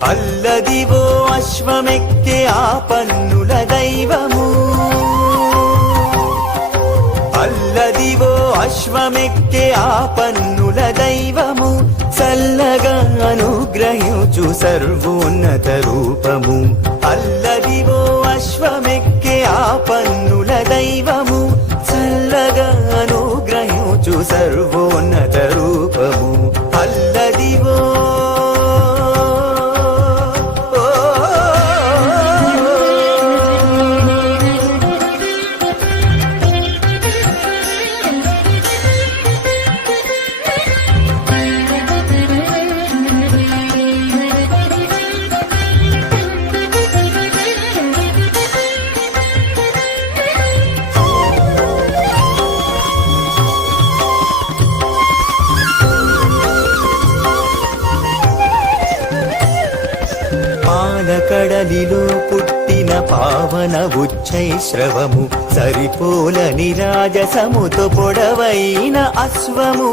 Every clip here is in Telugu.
అల్లదివో అశ్వమెక్కే ఆ పన్నుల దైవము, అల్లదివో అశ్వమెక్కే ఆ పన్నుల దైవము, చల్లగా అనుగ్రహించు సర్వోన్నత రూపము. అల్లదివో అశ్వమెక్కే ఆ పన్నుల దైవము, చల్లగా అనుగ్రహించు సర్వోన్నత రూపము. అల్లదివో కడలిలో పుట్టిన పావన ఉచ్చైశ్రవము, సరిపోలని రాజసముతో పొడవైన అశ్వము.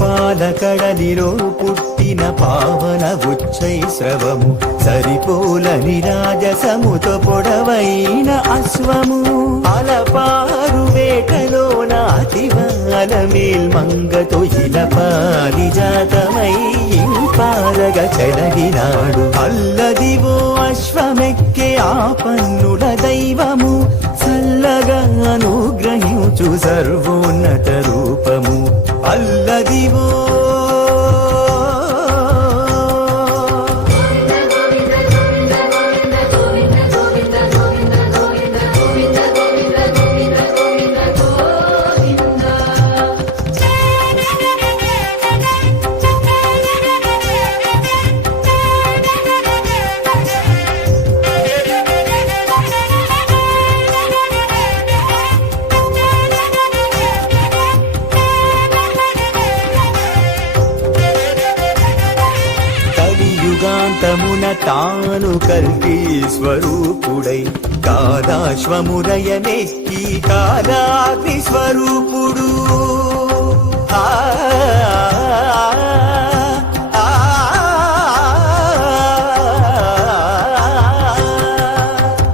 పాలకడలిలో పుట్టిన పావన ఉచ్చైశ్రవము, సరిపోలని రాజసముతో పొడవైన అశ్వము. అలపారు వేటలోన అతివాల మేల్మంగతో ఇలపారిజాతమై ఇంపారగ చెలగినాడు. అల్లదివో అశ్వమెక్కే ఆ పన్నుల దైవము, చల్లగా అనుగ్రహించు సర్వోన్నత రూపము. అల్లదివో యుగాంతమున తాను కల్కి స్వరూపుడై కాలాశ్వమురయమెక్కి కాలాగ్ని స్వరూపుడు.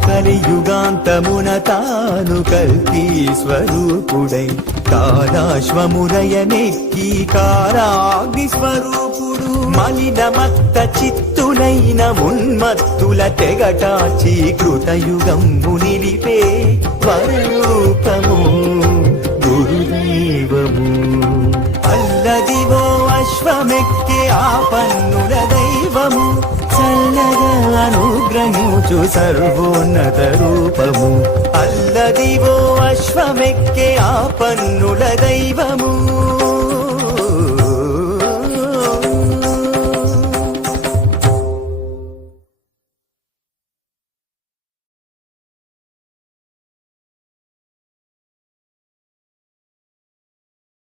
కలియుగాంతమున తాను కల్కి స్వరూపుడై కాలాశ్వమురయమెక్కి కాలాగ్ని స్వరూపుడు. మలినమత్త చిత్తులైన ఉన్మత్తుల తెగటాచి కృతయుగంబు నిలిపే వరరూపము గురుదైవము. అల్లదివో అశ్వమెక్కే ఆ పన్నుల దైవము, చల్లగా అనుగ్రహించు సర్వోన్నత రూపము. అల్లదివో అశ్వమెక్కే ఆ పన్నుల దైవము.